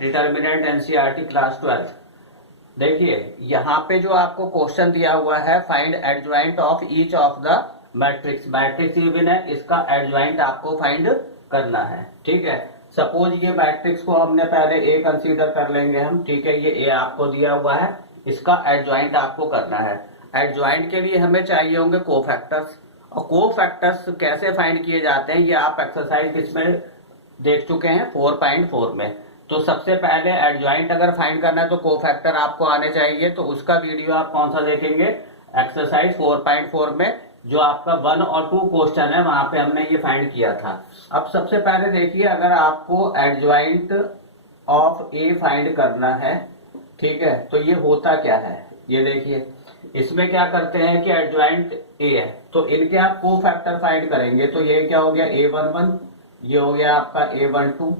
Determinant NCERT class 12। देखिए यहाँ पे जो आपको क्वेश्चन दिया हुआ है, find adjoint of each of the matrix. Matrix given है, इसका एडजॉइंट आपको फाइंड करना है। ठीक है, सपोज ये मैट्रिक्स को हमने पहले ए कंसीडर कर लेंगे हम। ठीक है, ये ए आपको दिया हुआ है, इसका एडजॉइंट आपको करना है। एडजॉइंट के लिए हमें चाहिए होंगे कोफैक्टर्स, और कोफैक्टर्स कैसे फाइंड किए जाते हैं ये आप एक्सरसाइज किसमें देख चुके हैं, 4.4 में। तो सबसे पहले एडजॉइंट अगर फाइंड करना है तो कोफैक्टर आपको आने चाहिए, तो उसका वीडियो आप कौन सा देखेंगे, एक्सरसाइज 4.4 में जो आपका 1 और 2 क्वेश्चन है, वहां पे हमने ये फाइंड किया था। अब सबसे पहले देखिए, अगर आपको एडजॉइंट ऑफ ए फाइंड करना है, ठीक है, तो ये होता क्या है, ये देखिए इसमें क्या करते हैं कि एडजॉइंट ए है तो इनके आप कोफैक्टर फाइंड करेंगे। तो ये क्या हो गया A11, ये हो गया आपका A12,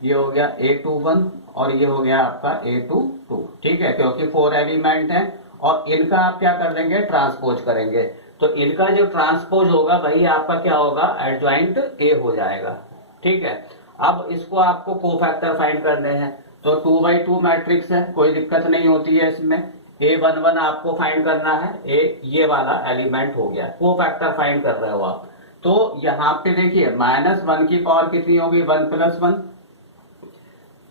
ये हो गया A21 और ये हो गया आपका A22। ठीक है, क्योंकि 4 एलिमेंट हैं और इनका आप क्या कर देंगे, ट्रांसपोज करेंगे। तो इनका जो ट्रांसपोज होगा वही आपका क्या होगा, एडजॉइंट ए हो जाएगा। ठीक है, अब इसको आपको कोफैक्टर फाइंड करने हैं। तो 2x2 मैट्रिक्स है, कोई दिक्कत नहीं होती है इसमें। A11 आपको फाइंड करना है, ये वाला एलिमेंट हो गया, कोफैक्टर फाइंड कर रहे हो आप। तो यहाँ पे देखिए -1 की पावर कितनी होगी, 1 + 1।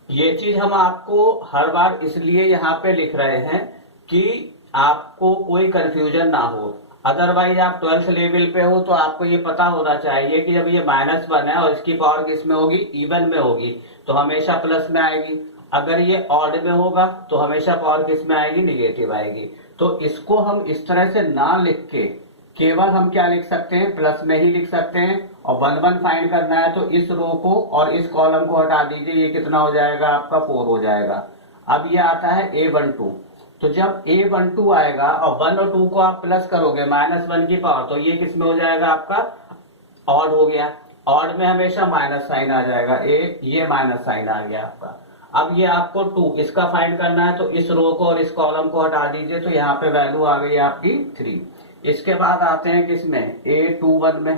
ये चीज हम आपको हर बार इसलिए यहाँ पे लिख रहे हैं कि आपको कोई कंफ्यूजन ना हो। अदरवाइज आप 12th लेवल पे हो तो आपको ये पता होना चाहिए कि जब ये -1 है और इसकी पावर किस में होगी, इवन में होगी, तो हमेशा प्लस में आएगी। अगर ये ऑड में होगा तो हमेशा पावर किस में आएगी, निगेटिव आएगी। तो इसको हम इस तरह से ना लिख के केवल हम क्या लिख सकते हैं, प्लस में ही लिख सकते हैं। और 1 1 फाइंड करना है तो इस रो को और इस कॉलम को हटा दीजिए, ये कितना हो जाएगा आपका, 4 हो जाएगा। अब ये आता है A12, तो जब A12 आएगा और 1 और 2 को आप प्लस करोगे -1 की पावर, तो ये किस में हो जाएगा आपका, ऑड हो गया। ऑड में हमेशा माइनस साइन आ जाएगा, ये माइनस साइन आ गया आपका। अब ये आपको 2 इसका फाइंड करना है, तो इस रो को और इस कॉलम को हटा दीजिए, तो यहाँ पे वैल्यू आ गई आपकी 3। इसके बाद आते हैं किसमें, A21 में।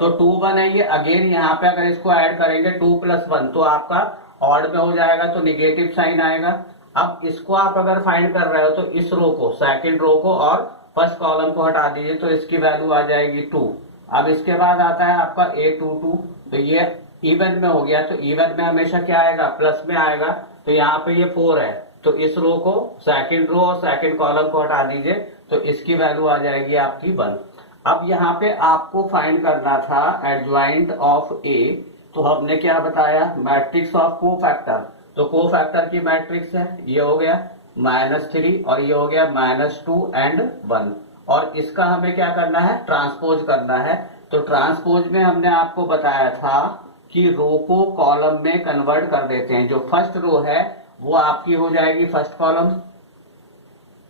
तो 2 1 है ये, अगेन यहाँ पे अगर इसको ऐड करेंगे 2 + 1 तो आपका ऑड में हो जाएगा, तो निगेटिव साइन आएगा। अब इसको आप अगर फाइंड कर रहे हो तो इस रो को, सेकंड रो को और फर्स्ट कॉलम को हटा दीजिए, तो इसकी वैल्यू आ जाएगी 2। अब इसके बाद आता है आपका A22, तो ये इवन में हो गया, तो इवन में हमेशा क्या आएगा, प्लस में आएगा। तो यहाँ पे ये 4 है, तो इस रो को, सेकंड रो और सेकंड कॉलम को हटा दीजिए, तो इसकी वैल्यू आ जाएगी आपकी 1। अब यहाँ पे आपको फाइंड करना था एडजॉइंट ऑफ ए, तो हमने क्या बताया, मैट्रिक्स ऑफ कोफैक्टर। तो कोफैक्टर की मैट्रिक्स है, ये हो गया -3 और ये हो गया -2 and 1। और इसका हमें क्या करना है, ट्रांसपोज करना है। तो ट्रांसपोज में हमने आपको बताया था कि रो को कॉलम में कन्वर्ट कर देते हैं। जो फर्स्ट रो है वो आपकी हो जाएगी फर्स्ट कॉलम,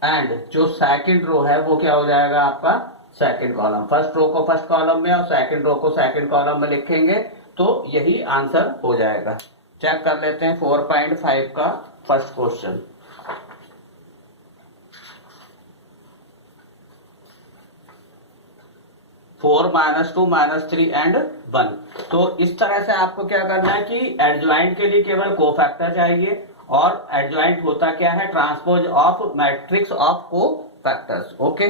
एंड जो सेकंड रो है वो क्या हो जाएगा आपका, सेकंड कॉलम। फर्स्ट रो को फर्स्ट कॉलम में और सेकंड रो को सेकंड कॉलम में लिखेंगे, तो यही आंसर हो जाएगा। चेक कर लेते हैं 4.5 का फर्स्ट क्वेश्चन। Four -2 -3 and 1। तो इस तरह से आपको क्या करना है कि एडजॉइंट के लिए केवल कोफैक्टर चाहिए, और एडजॉइंट होता क्या है, transpose of matrix of cofactors. Okay,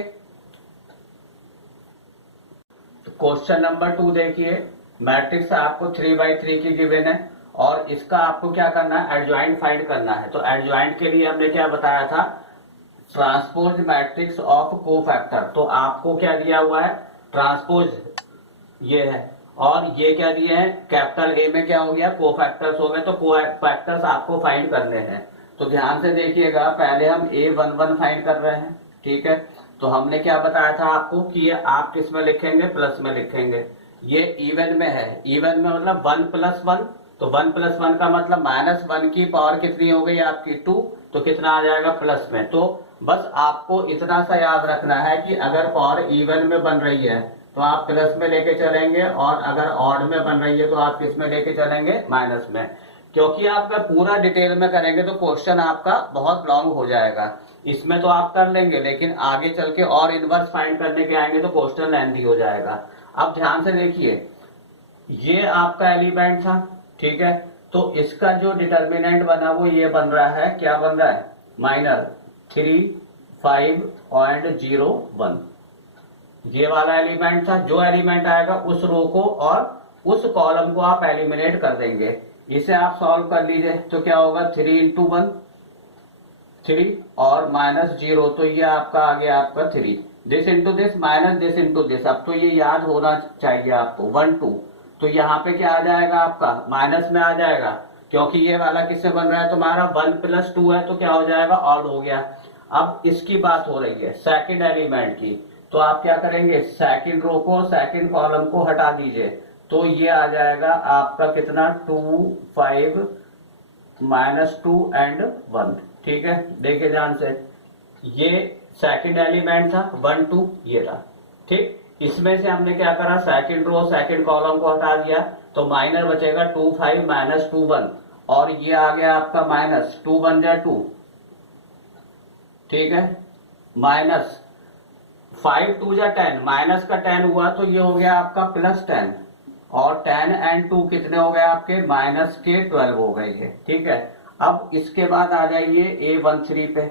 question number 2 देखिए, मैट्रिक्स आपको 3x3 की गिवन है और इसका आपको क्या करना है, एडजॉइंट फाइंड करना है। तो एडजॉइंट के लिए हमने क्या बताया था, ट्रांसपोज मैट्रिक्स ऑफ कोफैक्टर। तो आपको क्या दिया हुआ है, ट्रांसपोज ये है, और ये क्या दिए हैं, कैपिटल ए में क्या हो गया, कोफैक्टर्स हो गए। तो कोफैक्टर्स आपको फाइंड करने हैं। तो ध्यान से देखिएगा, पहले हम A11 फाइंड कर रहे हैं। ठीक है, तो हमने क्या बताया था आपको कि ये आप किस में लिखेंगे, प्लस में लिखेंगे। ये इवन में है, इवन में मतलब 1 + 1, तो 1 + 1 का मतलब -1 की पावर कितनी हो गई आपकी, 2, तो कितना आ जाएगा, प्लस में। तो बस आपको इतना सा याद रखना है कि अगर पावर इवन में बन रही है तो आप प्लस में लेके चलेंगे, और अगर ऑड में बन रही है तो आप किस में लेके चलेंगे, माइनस में। क्योंकि आप पूरा डिटेल में करेंगे तो क्वेश्चन आपका बहुत लॉन्ग हो जाएगा। इसमें तो आप कर लेंगे, लेकिन आगे चल के और इनवर्स फाइंड करने के आएंगे तो क्वेश्चन लेंथी हो जाएगा। अब ध्यान से देखिए, ये आपका एलिमेंट था, ठीक है, तो इसका जो डिटर्मिनेंट बना वो ये बन रहा है, क्या बन रहा है, माइनर 3, 5 और 0, 1। ये वाला एलिमेंट था, जो एलिमेंट आएगा उस रो को और उस कॉलम को आप एलिमिनेट कर देंगे। इसे आप सॉल्व कर लीजिए तो क्या होगा, 3 इंटू 1 3 और -0, तो ये आपका आ गया आपका 3, this into this minus this into this. अब तो ये याद होना चाहिए आपको, 1 2, तो यहाँ पे क्या आ जाएगा आपका, माइनस में आ जाएगा, क्योंकि ये वाला किससे बन रहा है तुम्हारा, 1 + 2 है, तो क्या हो जाएगा, ऑड हो गया। अब इसकी बात हो रही है सेकंड एलिमेंट की, तो आप क्या करेंगे, सेकंड रो को सेकंड कॉलम को हटा दीजिए, तो ये आ जाएगा आपका कितना, 2 5 -2 एंड 1। ठीक है, देखिए ध्यान से, ये सेकंड एलिमेंट था 1 2, ये था। ठीक, इसमें से हमने क्या करा, सेकंड रो सेकंड कॉलम को हटा दिया, तो माइनर बचेगा 2 5 -2 1, और ये आ गया आपका माइनस 2 1 जा 2। ठीक है, माइनस 5 2 जा 10, माइनस का 10 हुआ तो ये हो गया आपका +10, और 10 एंड 2 कितने हो गए आपके, माइनस के 12 हो गए ये। ठीक है, अब इसके बाद आ जाइए A13 पे,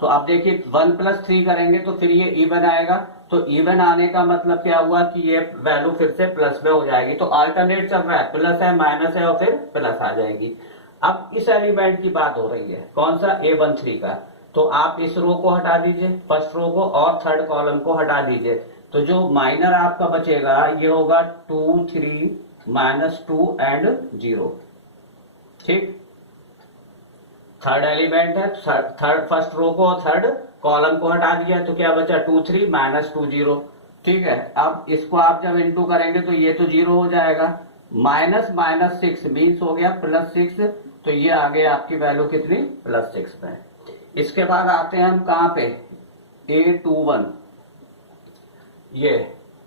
तो आप देखिए 1 + 3 करेंगे तो फिर ये इवन आएगा, तो इवन आने का मतलब क्या हुआ कि ये वैल्यू फिर से प्लस में हो जाएगी, तो अल्टरनेट चल रहा है, प्लस है माइनस है और फिर प्लस आ जाएगी। अब इस एलिमेंट की बात हो रही है, कौन सा, A13 का, तो आप इस रो को हटा दीजिए, फर्स्ट रो को, और थर्ड कॉलम को हटा दीजिए, तो जो माइनर आपका बचेगा ये होगा 2 3 -2 एंड 0। ठीक, थर्ड एलिमेंट है, थर्ड फर्स्ट रो को और थर्ड कॉलम को हटा दिया, तो क्या बचा, 2 3 -2 0। ठीक है, अब इसको आप जब इंटू करेंगे तो ये तो 0 हो जाएगा, -6 मीन्स हो गया +6, तो ये आ गया आपकी वैल्यू कितनी, +6 पे। इसके बाद आते हैं हम कहां पे, A21, ये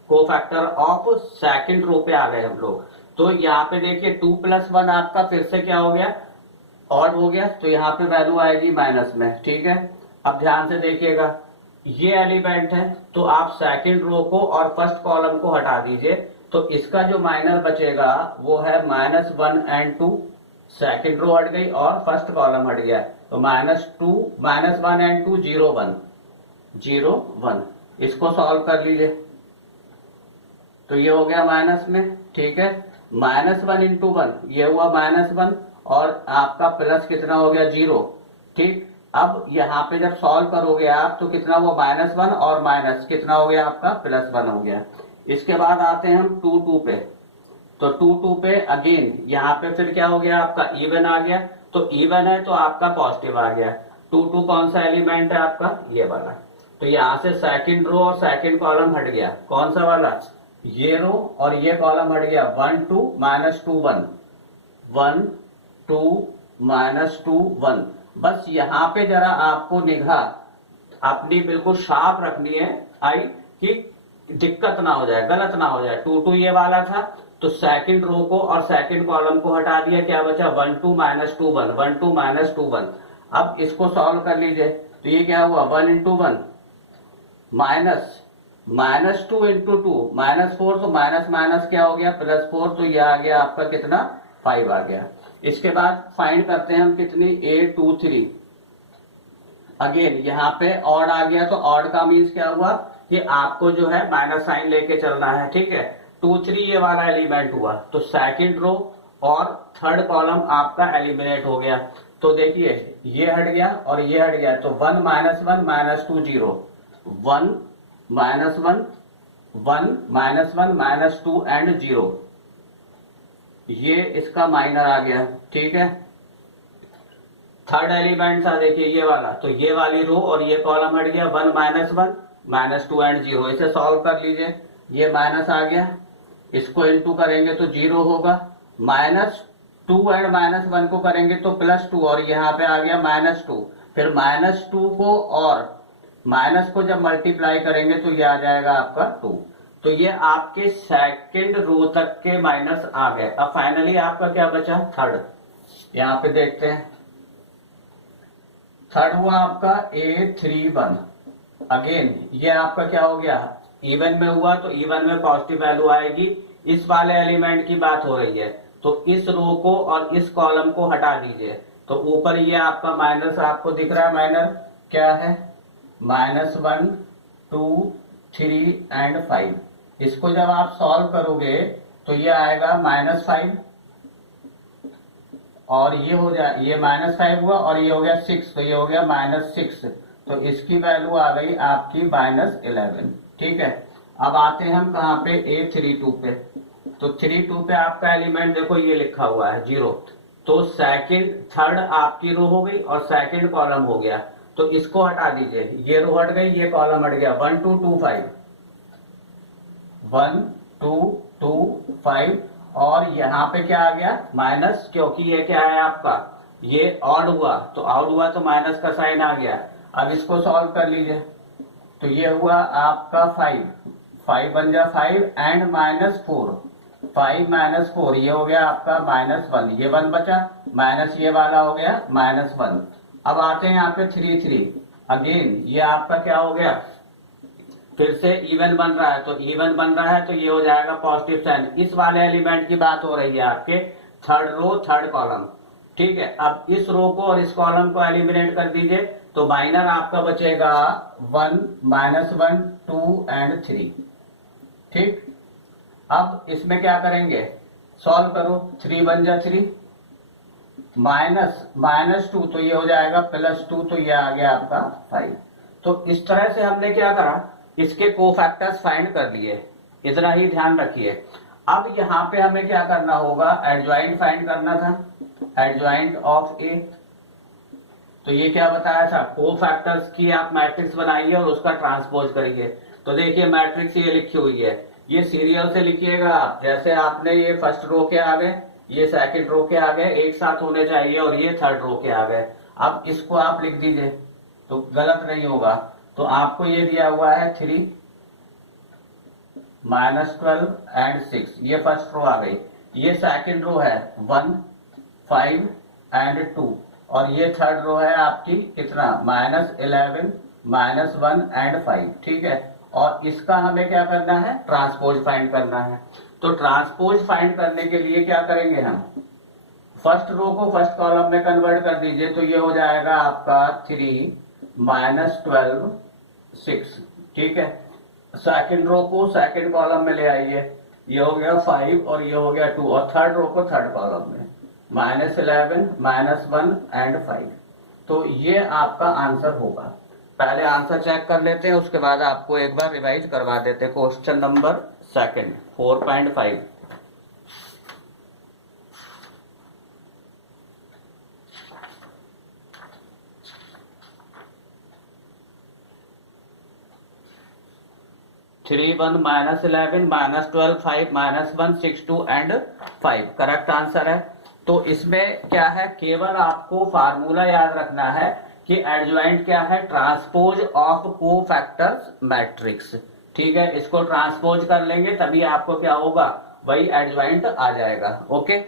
कोफैक्टर ऑफ सेकंड रो पे आ गए हम लोग। तो यहाँ पे देखिए 2 + 1 आपका फिर से क्या हो गया, ऑड हो गया, तो यहाँ पे वैल्यू आएगी माइनस में। ठीक है, अब ध्यान से देखिएगा, ये एलिमेंट है, तो आप सेकंड रो को और फर्स्ट कॉलम को हटा दीजिए, तो इसका जो माइनर बचेगा वो है -1 एंड 2, सेकंड रो हट गई और फर्स्ट कॉलम हट गया, तो -1 एंड 2 0 1 0 1। इसको सॉल्व कर लीजिए, तो ये हो गया माइनस में। ठीक है, -1 इंटू 1 ये हुआ -1, और आपका प्लस कितना हो गया, 0। ठीक, अब यहाँ पे जब सॉल्व करोगे आप तो कितना हुआ, -1 और माइनस कितना हो गया आपका, +1 हो गया। इसके बाद आते हैं हम 2 2 पे, तो 2 2 पे अगेन यहाँ पे फिर क्या हो गया आपका, इवन आ गया, तो इवन है तो आपका पॉजिटिव आ गया। 2 2 कौन सा एलिमेंट है आपका, ये वाला, तो यहाँ से सेकंड रो और सेकंड कॉलम हट गया, कौन सा वाला, ये रो और ये कॉलम हट गया, 1 2 -2 1 1 2 -2 1। बस यहाँ पे जरा आपको निगाह अपनी बिल्कुल शार्प रखनी है, आई कि दिक्कत ना हो जाए, गलत ना हो जाए। 2 2 ये वाला था, तो सेकंड रो को और सेकंड कॉलम को हटा दिया, क्या बचा, 1 2 -2 1 1 2 -2 1। अब इसको सॉल्व कर लीजिए, तो ये क्या हुआ, 1 इंटू 1 -2 इंटू 2 -4, तो माइनस माइनस क्या हो गया, +4, तो ये आ गया आपका कितना, 5 आ गया। इसके बाद फाइंड करते हैं हम कितनी, A23। अगेन यहाँ पे ऑड आ गया, तो ऑड का मीन्स क्या हुआ कि आपको जो है माइनस साइन लेके चलना है। ठीक है, 2 3 ये वाला एलिमेंट हुआ, तो सेकंड रो और थर्ड कॉलम आपका एलिमिनेट हो गया। तो देखिए ये हट गया और ये हट गया, तो 1 -1 -2 0 1 -1 1 -1 -2 एंड 0, ये इसका माइनर आ गया। ठीक है, थर्ड एलिमेंट था देखिए ये वाला, तो ये वाली रो और ये कॉलम हट गया, 1 -1 -2 एंड 0। इसे सॉल्व कर लीजिए, ये माइनस आ गया, इसको इनटू करेंगे तो 0 होगा, -2 एंड -1 को करेंगे तो +2, और यहाँ पे आ गया -2, फिर -2 को और माइनस को जब मल्टीप्लाई करेंगे तो ये आ जाएगा आपका 2। तो ये आपके सेकंड रो तक के माइनस आ गए। अब फाइनली आपका क्या बचा, थर्ड। यहाँ पे देखते हैं, थर्ड हुआ आपका A31। अगेन ये आपका क्या हो गया, इवन में हुआ, तो इवन में पॉजिटिव वैल्यू आएगी। इस वाले एलिमेंट की बात हो रही है, तो इस रो को और इस कॉलम को हटा दीजिए। तो ऊपर ये आपका माइनस आपको दिख रहा है, माइनर क्या है, -1 2 3 एंड 5। इसको जब आप सॉल्व करोगे तो ये आएगा -5 और ये हो जाए, ये -5 हुआ और ये हो गया 6, तो ये हो गया -6। तो इसकी वैल्यू आ गई आपकी -11। ठीक है, अब आते हैं हम कहाँ पे, A32 पे। तो 32 पे आपका एलिमेंट देखो ये लिखा हुआ है 0। तो सेकंड थर्ड आपकी रो हो गई और सेकंड कॉलम हो गया। तो इसको हटा दीजिए, ये रो हट गई, ये कॉलम हट गया। 1 2 2 5 1 2 2 5 और यहाँ पे क्या आ गया माइनस, क्योंकि ये क्या है आपका, ये ऑड हुआ, तो ऑड हुआ तो माइनस का साइन आ गया। अब इसको सॉल्व कर लीजिए। तो ये हुआ आपका 5 बन जा 5 एंड -4, 5 - 4 ये हो गया आपका -1, ये 1 बचा, माइनस ये वाला हो गया -1। अब आते हैं यहाँ पे 3 अगेन ये आपका क्या हो गया, फिर से इवन बन रहा है। तो इवन बन रहा है तो ये हो जाएगा पॉजिटिव साइन। इस वाले एलिमेंट की बात हो रही है आपके थर्ड रो थर्ड कॉलम। ठीक है, अब इस रो को और इस कॉलम को एलिमिनेट कर दीजिए। तो माइनर आपका बचेगा 1 -1 2 एंड 3। ठीक, अब इसमें क्या करेंगे, सॉल्व करो। 3 बन जा 3 -2 तो ये हो जाएगा +2, तो ये आ गया आपका 5। तो इस तरह से हमने क्या करा, इसके कोफैक्टर्स फाइंड कर लिए, इतना ही ध्यान रखिए। अब यहाँ पे हमें क्या करना होगा, एडजॉइंट फाइंड करना था, एडजॉइंट ऑफ ए। तो ये क्या बताया था, कोफैक्टर्स की आप मैट्रिक्स बनाइए और उसका ट्रांसपोज करिए। तो देखिए मैट्रिक्स ये लिखी हुई है, ये सीरियल से लिखिएगा आप, जैसे आपने ये फर्स्ट रो के आ गए, ये सेकंड रो के आ गए, एक साथ होने चाहिए, और ये थर्ड रो के आ गए। अब इसको आप लिख दीजिए तो गलत नहीं होगा। तो आपको ये दिया हुआ है 3 -12 एंड 6, ये फर्स्ट रो आ गई। ये सेकंड रो है 1 5 एंड 2 और ये थर्ड रो है आपकी कितना, -11 -1 एंड 5। ठीक है, और इसका हमें क्या करना है, ट्रांसपोज फाइंड करना है। तो ट्रांसपोज फाइंड करने के लिए क्या करेंगे हम, फर्स्ट रो को फर्स्ट कॉलम में कन्वर्ट कर दीजिए। तो ये हो जाएगा आपका 3 -12 6। ठीक है, सेकंड रो को सेकंड कॉलम में ले आइए, ये हो गया 5 और ये हो गया 2, और थर्ड रो को थर्ड कॉलम में -11 -1 एंड 5। तो ये आपका आंसर होगा। पहले आंसर चेक कर लेते हैं, उसके बाद आपको एक बार रिवाइज करवा देते हैं। Question number second 4.5। Three 1 -11 -12 5 -1 6 2 and 5 correct answer है। तो इसमें क्या है, केवल आपको फार्मूला याद रखना है कि एडजॉइंट क्या है, ट्रांसपोज ऑफ कोफैक्टर्स मैट्रिक्स। ठीक है, इसको ट्रांसपोज कर लेंगे तभी आपको क्या होगा, वही एडजॉइंट आ जाएगा। ओके।